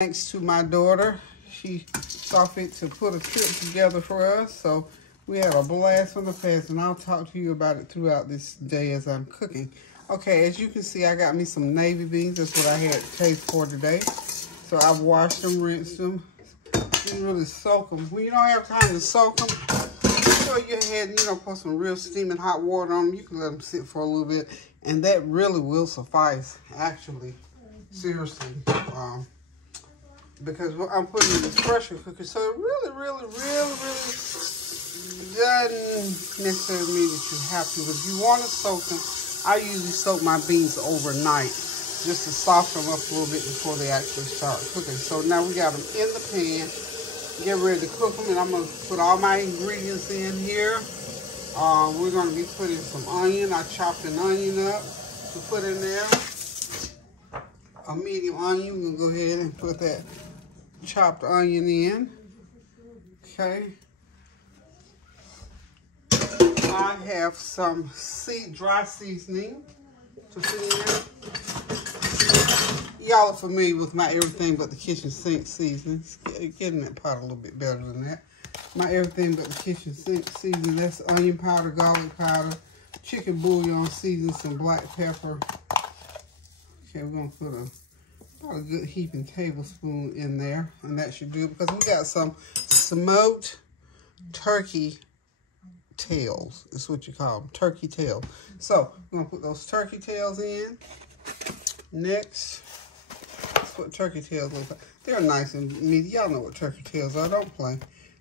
Thanks to my daughter, she saw fit to put a trip together for us, so we had a blast from the past, and I'll talk to you about it throughout this day as I'm cooking. Okay, as you can see, I got me some navy beans. That's what I had to taste for today. So I've washed them, rinsed them, didn't really soak them. When you don't have time to soak them, go ahead and, put some real steaming hot water on them. You can let them sit for a little bit, and that really will suffice, actually, seriously. Because I'm putting in this pressure cooker, so it really doesn't necessarily mean that you have to. But if you want to soak them, I usually soak my beans overnight just to soften them up a little bit before they actually start cooking. So now we got them in the pan, get ready to cook them, and I'm going to put all my ingredients in here. We're going to be putting some onion. I chopped an onion up to put in there. A medium onion. We're going to go ahead and put that chopped onion in. Okay. I have some dry seasoning to put in. Y'all are familiar with my everything but the kitchen sink seasonings. Get in that pot a little bit better than that. My everything but the kitchen sink seasoning. That's onion powder, garlic powder, chicken bouillon seasoning, some black pepper. Okay, we're going to put about a good heaping tablespoon in there, and that should do it, because we got some smoked turkey tails. That's what you call them, turkey tails. So we're gonna put those turkey tails in. Next, that's what turkey tails look like. They're nice and meaty. Y'all know what turkey tails are. Don't play.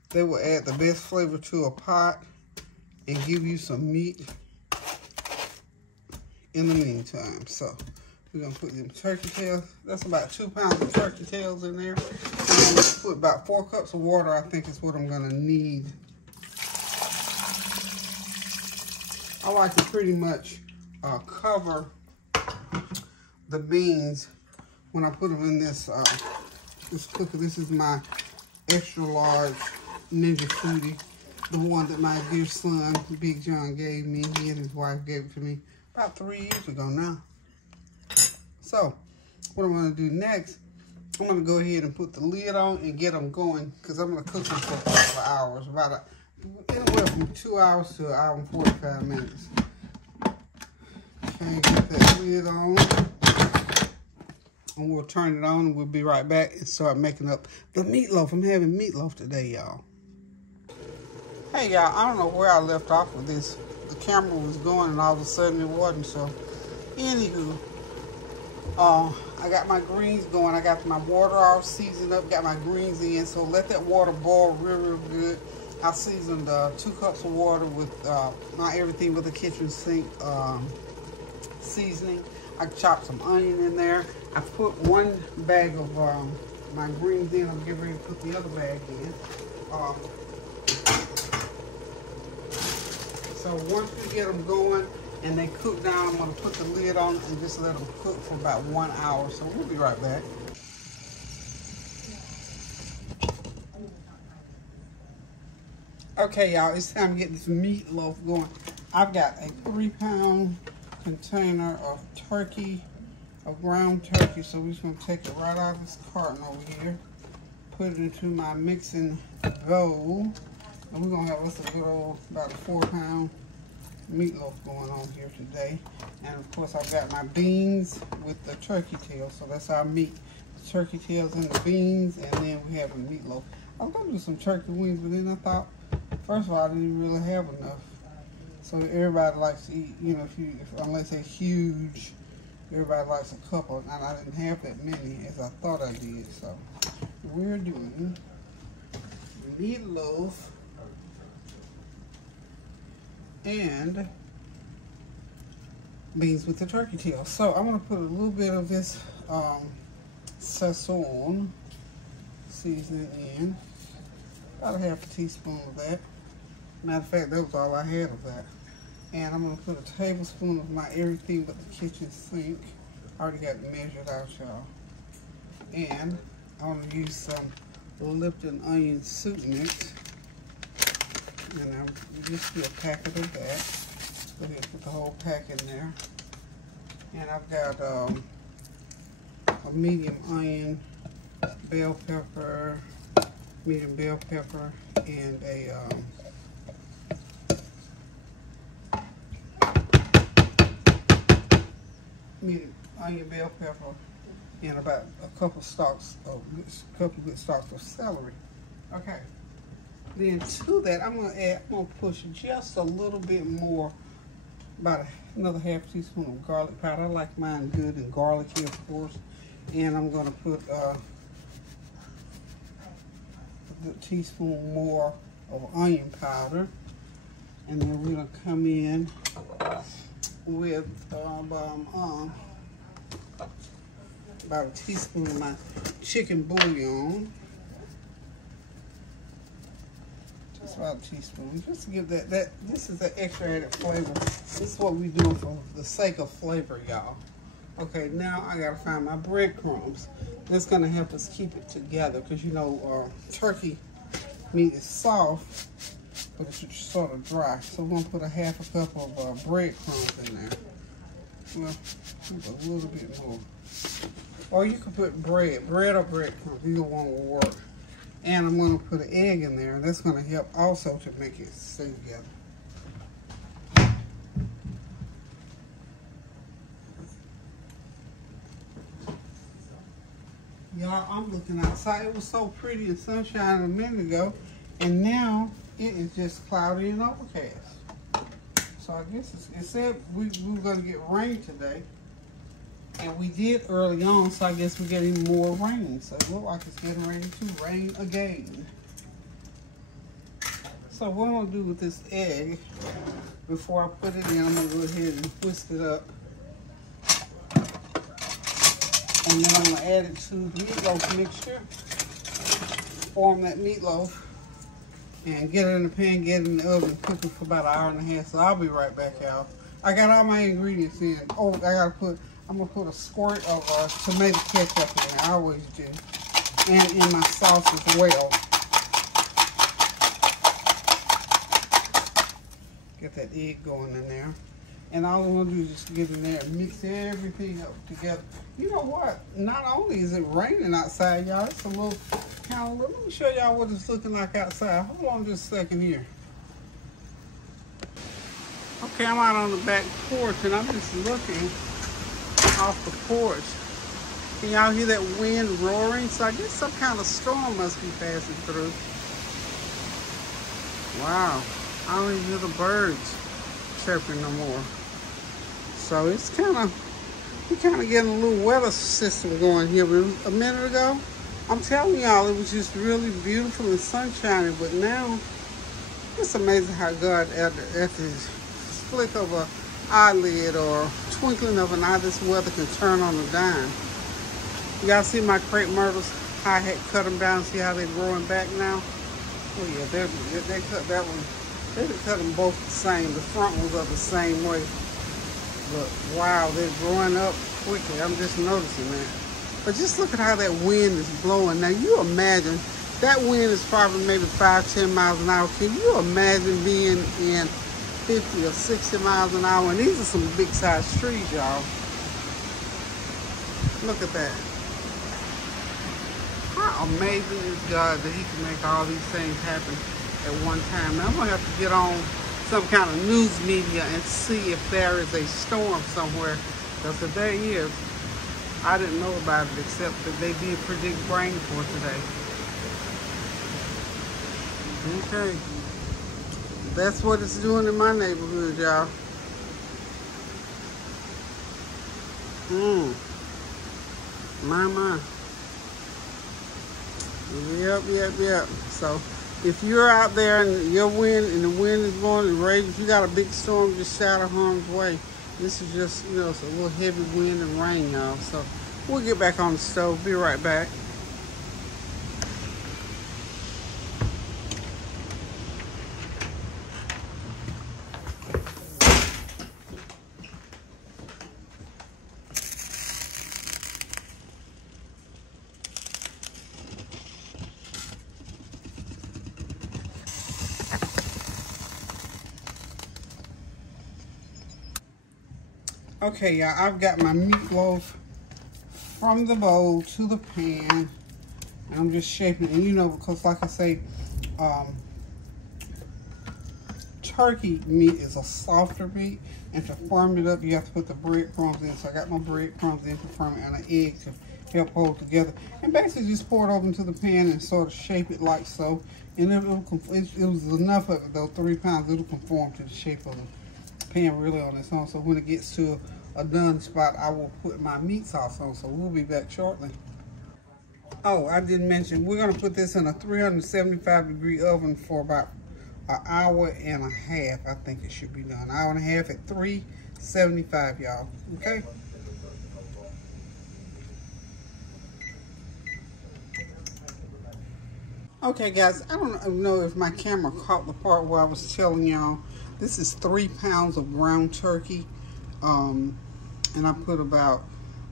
They will add the best flavor to a pot and give you some meat in the meantime. So we're going to put them turkey tails. That's about 2 pounds of turkey tails in there. I'm going to put about 4 cups of water, I think is what I'm going to need. I like to pretty much cover the beans when I put them in this cooker. This is my extra large Ninja Foodie, the one that my dear son, Big John, gave me. He and his wife gave it to me about 3 years ago now. So, what I'm going to do next, I'm going to go ahead and put the lid on and get them going, because I'm going to cook them for a couple of hours, about anywhere from 2 hours to an hour and 45 minutes. Okay, get that lid on, and we'll turn it on, and we'll be right back and start making up the meatloaf. I'm having meatloaf today, y'all. Hey, y'all, I don't know where I left off with this. The camera was going, and all of a sudden it wasn't, so anywho. I got my greens going. I got my water all seasoned up, got my greens in. So let that water boil real good. I seasoned 2 cups of water with my everything with the kitchen sink seasoning. I chopped some onion in there. I put 1 bag of my greens in. I'm getting ready to put the other bag in. So once we get them going and they cook down, I'm going to put the lid on and just let them cook for about 1 hour. So we'll be right back. Okay, y'all, it's time to get this meatloaf going. I've got a 3-pound container of turkey, of ground turkey. So we're just going to take it right out of this carton over here, put it into my mixing bowl, and we're going to have us a good old, about a 4-pound meatloaf going on here today. And of course I've got my beans with the turkey tails, so that's our meat. The turkey tails and the beans, and then we have a meatloaf. I was gonna do some turkey wings, but then I thought, first of all, I didn't really have enough. So everybody likes to eat, unless they're huge, everybody likes a couple, and I didn't have that many as I thought I did. So we're doing meatloaf and beans with the turkey tails. So I'm going to put a little bit of this Sazon seasoning in. About a half a teaspoon of that. Matter of fact, that was all I had of that. And I'm going to put a tablespoon of my everything but the kitchen sink. I already got it measured out, y'all. And I'm going to use some Lipton onion soup mix. And I'll just do a packet of that. Go ahead and put the whole pack in there. And I've got a medium onion bell pepper, medium bell pepper, and a medium onion bell pepper, and about a couple good stalks of celery. Okay. Then to that, I'm gonna push just a little bit more, about another half teaspoon of garlic powder. I like mine good and garlicky, of course. And I'm gonna put a good teaspoon more of onion powder. And then we're gonna come in with about a teaspoon of my chicken bouillon. Just about a teaspoon, just to give that this is the extra added flavor. This is what we do for the sake of flavor, y'all. Okay, now I gotta find my breadcrumbs. That's gonna help us keep it together, because you know turkey meat is soft, but it's sort of dry. So we're gonna put a half a cup of breadcrumbs in there. Well, a little bit more. Or you can put bread or breadcrumbs. Either one will work. And I'm going to put an egg in there. That's going to help also to make it stay together. Y'all, I'm looking outside. It was so pretty and sunshine a minute ago. And now it is just cloudy and overcast. So I guess it said we were going to get rain today. And we did early on, so I guess we're getting more rain. So it looks like it's getting ready to rain again. So what I'm going to do with this egg, before I put it in, I'm going to go ahead and whisk it up. And then I'm going to add it to the meatloaf mixture. Form that meatloaf. And get it in the pan, get it in the oven, cook it for about an hour and a half. So I'll be right back, y'all. I got all my ingredients in. Oh, I'm going to put a squirt of tomato ketchup in there. I always do. And in my sauce as well. Get that egg going in there. And all I'm going to do is just get in there and mix everything up together. You know what? Not only is it raining outside, y'all, it's a little kind of, let me show y'all what it's looking like outside. Hold on just a second here. Okay, I'm out on the back porch and I'm just looking off the porch. Can y'all hear that wind roaring? So I guess some kind of storm must be passing through. Wow, I don't even hear the birds chirping no more. So it's we're kind of getting a little weather system going here. But a minute ago, I'm telling y'all, it was just really beautiful and sunshiny. But now, it's amazing how God, at the flick of an eyelid or twinkling of an eye, this weather can turn on a dime. Y'all see my crepe myrtles? I had cut them down. See how they're growing back now? Oh yeah, they cut that one. They cut them both the same. The front ones are the same way. But wow, they're growing up quickly. I'm just noticing that. But just look at how that wind is blowing. Now you imagine, that wind is probably maybe 5-10 miles an hour. Can you imagine being in 50 or 60 miles an hour? And these are some big sized trees, y'all. Look at that. How amazing is God that he can make all these things happen at one time. Now, I'm going to have to get on some kind of news media and see if there is a storm somewhere. Because if there is, I didn't know about it except that they did predict rain for today. Okay. That's what it's doing in my neighborhood, y'all. My. Yep. So if you're out there and the wind is blowing and raging, if you got a big storm just out of harm's way, this is just, it's a little heavy wind and rain, y'all. So we'll get back on the stove. Be right back. Okay, y'all, I've got my meatloaf from the bowl to the pan. And I'm just shaping it. And you know, because like I say, turkey meat is a softer meat, and to firm it up, you have to put the breadcrumbs in. So I got my breadcrumbs in to firm it, and an egg to help hold together. And basically just pour it over into the pan and sort of shape it like so. And it was enough of it though, 3 pounds, it'll conform to the shape of the pan really on its own. So when it gets to a done spot, I will put my meat sauce on. So we'll be back shortly. Oh, I didn't mention, we're gonna put this in a 375-degree oven for about an hour and a half. I think it should be done. An hour and a half at 375, y'all. Okay. Okay, guys, I don't know if my camera caught the part where I was telling y'all this is 3 pounds of ground turkey, and I put about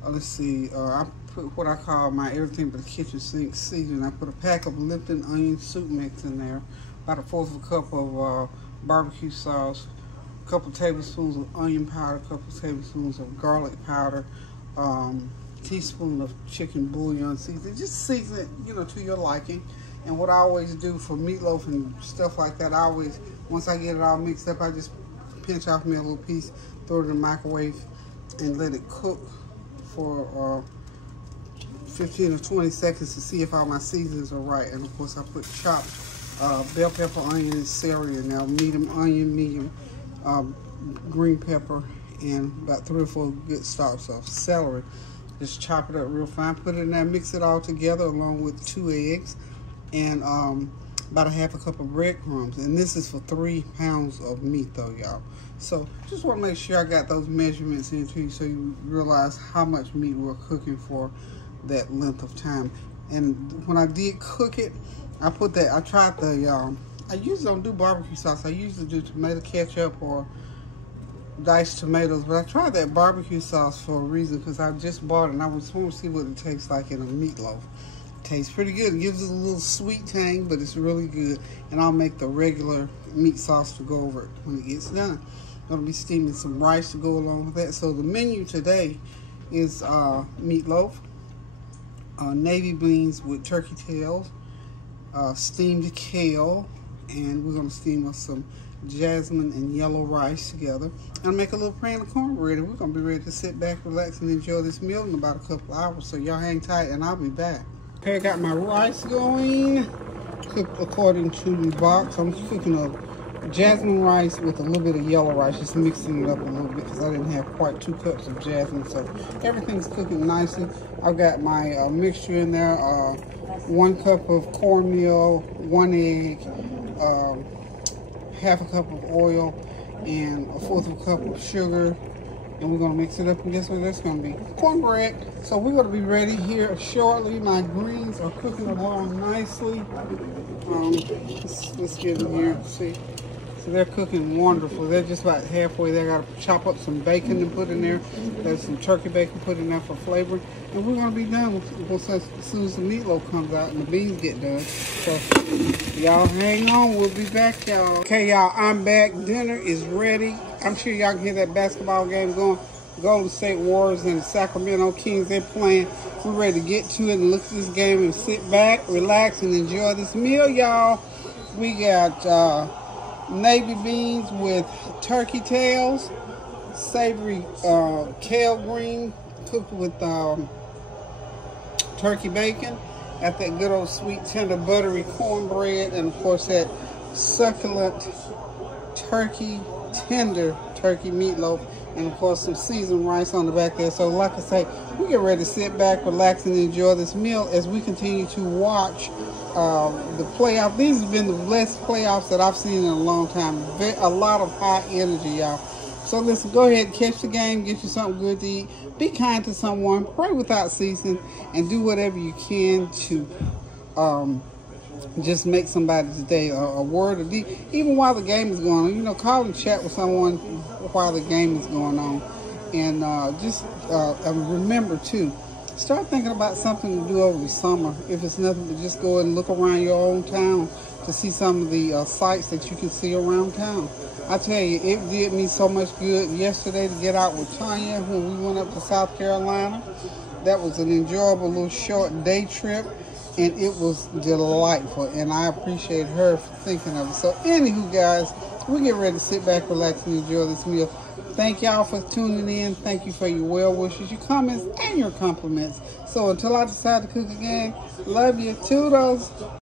let's see, I put what I call my everything but a kitchen sink seasoning. I put a pack of Lipton onion soup mix in there, about 1/4 cup of barbecue sauce, a couple tablespoons of onion powder, a couple tablespoons of garlic powder, teaspoon of chicken bouillon seasoning. Just season it, you know, to your liking. And what I always do for meatloaf and stuff like that, I always, once I get it all mixed up, I just pinch off me a little piece, throw it in the microwave, and let it cook for 15 or 20 seconds to see if all my seasonings are right. And of course, I put chopped bell pepper, onion, and celery in there, medium onion, medium green pepper, and about 3 or 4 good stalks of celery. Just chop it up real fine, put it in there, mix it all together along with 2 eggs. And about 1/2 cup of breadcrumbs. And this is for 3 pounds of meat though, y'all. So just want to make sure I got those measurements into you so you realize how much meat we're cooking for that length of time. And when I did cook it, I put that, I tried the, I usually don't do barbecue sauce. I usually do tomato ketchup or diced tomatoes. But I tried that barbecue sauce for a reason, because I just bought it and I was want to see what it tastes like in a meatloaf. Tastes pretty good. It gives it a little sweet tang, but it's really good. And I'll make the regular meat sauce to go over it when it gets done. I'm going to be steaming some rice to go along with that. So the menu today is meatloaf, navy beans with turkey tails, steamed kale, and we're going to steam us some jasmine and yellow rice together. And make a little pan of cornbread, and we're going to be ready to sit back, relax, and enjoy this meal in about a couple hours. So y'all hang tight, and I'll be back. Okay, I got my rice going, cooked according to the box. I'm cooking a jasmine rice with a little bit of yellow rice, just mixing it up a little bit because I didn't have quite 2 cups of jasmine, so everything's cooking nicely. I've got my mixture in there, 1 cup of cornmeal, 1 egg, 1/2 cup of oil, and 1/4 cup of sugar. And we're going to mix it up, and guess what that's going to be? Cornbread. So we're going to be ready here shortly. My greens are cooking along nicely. Let's get in here and see. So they're cooking wonderful. They're just about halfway there. I got to chop up some bacon to put in there. There's some turkey bacon put in there for flavor. And we're going to be done as soon as the meatloaf comes out and the beans get done. So y'all hang on. We'll be back, y'all. Okay, y'all, I'm back. Dinner is ready. I'm sure y'all can hear that basketball game going. Golden State Warriors and the Sacramento Kings, they're playing. We're ready to get to it and look at this game and sit back, relax, and enjoy this meal, y'all. We got navy beans with turkey tails, savory kale green cooked with turkey bacon. Got that good old sweet, tender, buttery cornbread, and of course that succulent tender turkey meatloaf, and of course some seasoned rice on the back there. So like I say, we get ready to sit back, relax, and enjoy this meal as we continue to watch the playoff. These have been the best playoffs that I've seen in a long time. A lot of high energy, y'all. So listen, go ahead, catch the game, get you something good to eat, be kind to someone, pray without ceasing, and do whatever you can to just make somebody's day a word of deed, even while the game is going on. You know, call and chat with someone while the game is going on. And remember, too, start thinking about something to do over the summer. If it's nothing but just go and look around your own town to see some of the sights that you can see around town. I tell you, it did me so much good yesterday to get out with Tanya when we went up to South Carolina. That was an enjoyable little short day trip. and it was delightful, and I appreciate her for thinking of it. So anywho, guys, we get ready to sit back, relax, and enjoy this meal. Thank y'all for tuning in. Thank you for your well wishes, your comments, and your compliments. So until I decide to cook again, love you. Toodles.